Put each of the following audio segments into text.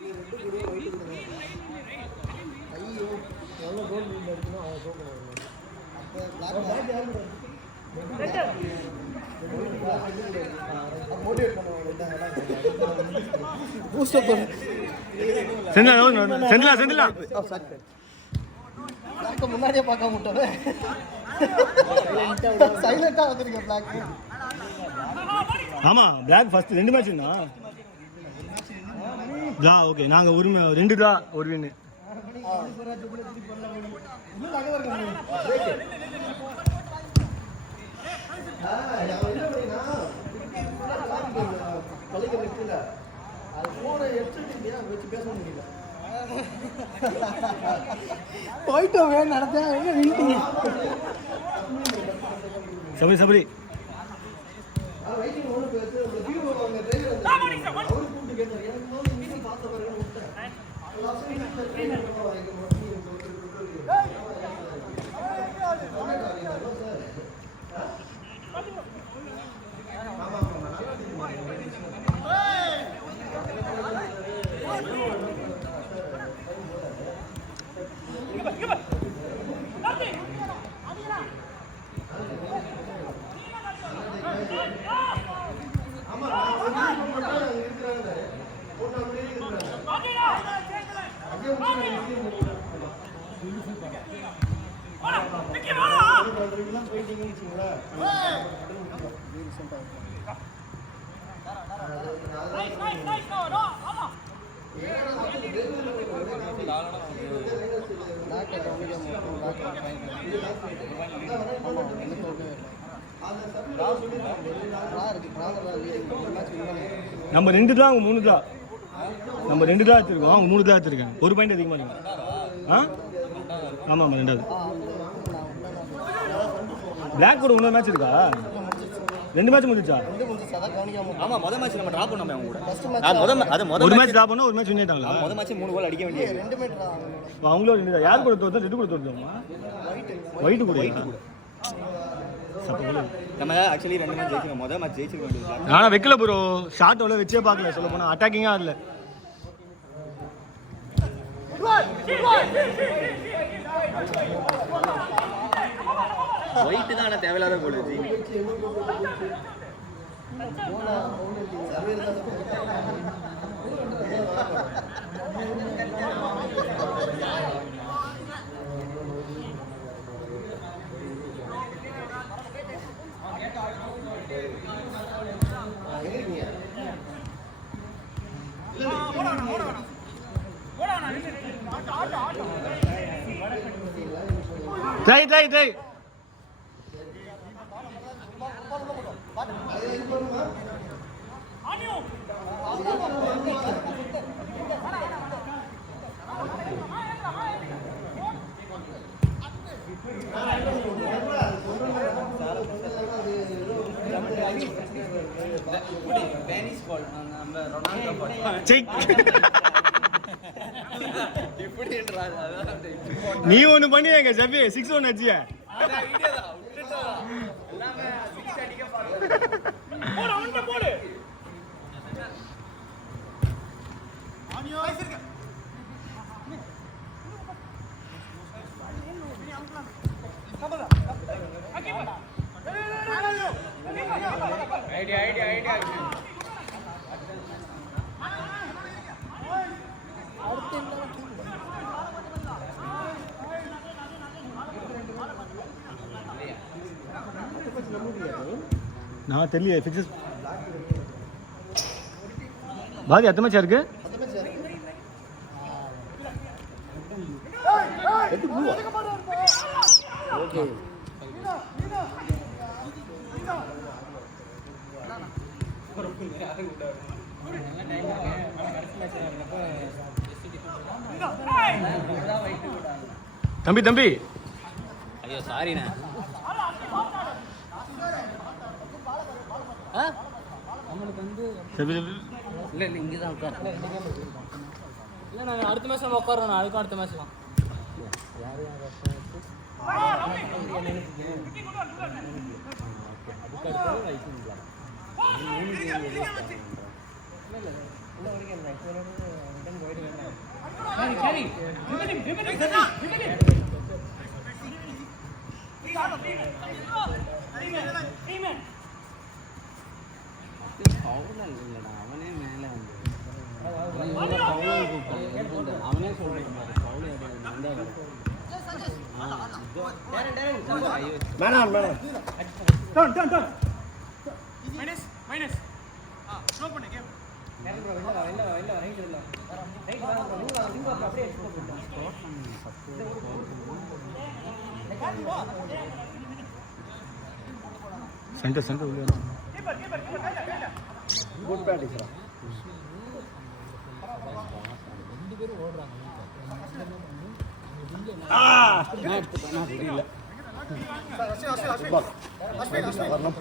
ஐயோ எவ்வளோ கோல் நீங்க எடுக்கணும் அவன் தோக்கணும். அப்போ மோட்டிவேட் பண்ணுவாங்க. முன்னாடியே பார்க்க முட்டவே சைலண்டா வந்துருக்க பிளாக். ஆமா பிளாக் ஃபர்ஸ்ட் 2 மேட்ச்னா ஜா ஓகே நாங்க ஒரு 2 தான் ஒரு வின். போயிட்டோம் நடத்தேன் சபரி சபரி நம்ம 2 தான் 3 தான் நம்ம 2 தான் எடுத்துருக்கோம் அவங்க 3 தான் எடுத்துருக்காங்க. ஒரு பாயிண்ட் அதிகமாக இருக்கு. ஆமாம் ஆமாம் 2வது பிளாக் கூட 3 மேட்ச் இருக்கா? 2 மேட்ச் முடிச்சா? ஆமா முதல் மேட்ச் நம்ம டிராப் பண்ணோமே அவங்க கூட. ஒரு மேட்ச் டிராப் பண்ணா ஒரு மேட்ச் வின் ஆயிட்டாங்களா? முதல் மேட்ச் 3 கோல் அடிக்க வேண்டியது. 2 மீட்டர் அவங்களோ 2 யார் கூட தோத்தா? ரெட் கூட தோத்தோமா? ஒயிட் கூட நம்ம ஆக்சுவலி 2 மேட்ச் ஜெயிச்சிருக்கோம். முதல் மேட்ச் ஜெயிச்சிருக்க வேண்டியது. ஆனா வைக்கல ப்ரோ ஷாட் அவ்வளோ வச்சே பார்க்கல. சொல்ல போனா அட்டாக்கிங்கா இல்ல. ஒயிட் தான் ஆனா தேவையில்லாத கோல். ட்ரை ட்ரை ட்ரை நீ ஒண்ணு பண்ணி எங்க ஜபி 6-1 அடிச்சியா? நான் தெரியல ஃபிக்ஸ் பாதி எத்தனை மேட்ச் இருக்கு? ஓகே தம்பி தம்பி ஐயோ சாரிண்ணே. நம்மளுக்கு வந்து இல்லை இல்லை இங்கே தான் உட்கார். இல்லை நாங்கள் அடுத்த மேட்ச் நம்ம உட்காரோம். அதுக்கும் அடுத்த மேட்ச் தான். யார் யார் அதுக்கு அடுத்தது வைக்கிங்களா? அவனே மேலே வந்து அவனே சொல்லிட்டு வேணாம் வேணாம் சென்டர் சென்டர் உள்ள குட் பேட்டிங் சார்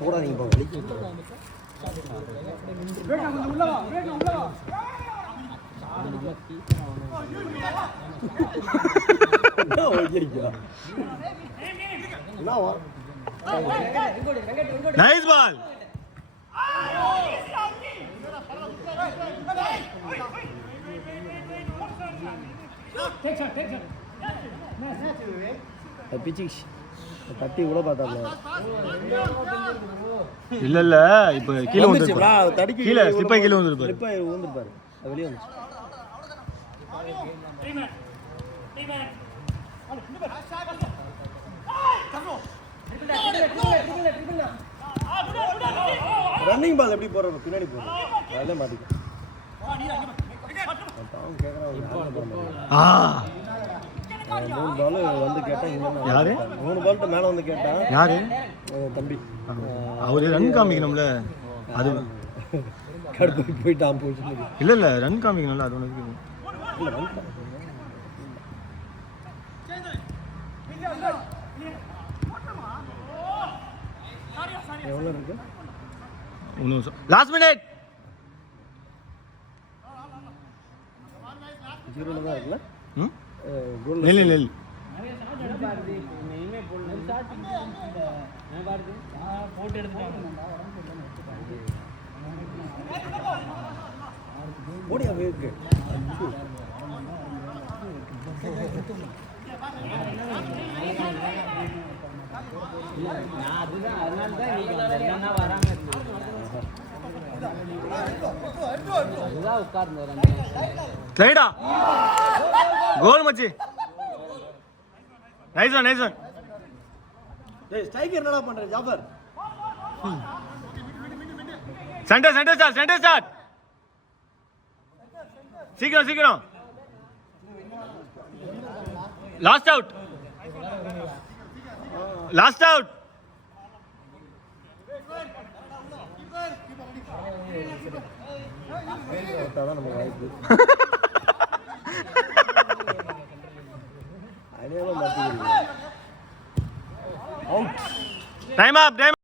போடாதீங்க நைஸ் பால் பிச்சிக்ஸ் தட்டி கூட பார்த்தாங்க இல்ல இல்ல இப்ப கீழே வந்துருப்பாரு கீழே ஸ்லிப்பாய் கீழே வந்துருப்பாரு ஸ்லிப்பாய் வந்துருப்பாரு வெளியே வந்துச்சு ரன்னிங் பால் எப்படி போறாரு பின்னாடி போறாரு அதே மாட்டிக்க மூணு பால் வந்து கேட்டா யாரு 3 பால்ட்ட மேல வந்து கேட்டா யாரு தம்பி அவரு ரன் காமிக்கணும்ல அது கடுப்பு போயிட்டான் போச்சு இல்ல இல்ல ரன் காமிக்கணும்ல அது ஒண்ணு எவ்வளவு இருக்கு 1 நிமிஷம் லாஸ்ட் மினிட் 0 தான் இருக்குல்ல நெல் நெல் போட்டு எடுத்துட்டாங்க ஓடியா வேக்கு அதுதான் அதனால தான் நீங்க வராம அதுதான் உட்கார்ந்து ரைடா கோல் மச்சி நைஸ் ஒன் நைஸ் ஒன் டேய் ஸ்ட்ரைக்கர் என்னடா பண்ற ஜாபர் சென்டர் சென்டர் ஸ்டார்ட் சீக்கிரம் லாஸ்ட் அவுட் நம்ம வாய்ப்பு டைம் அப்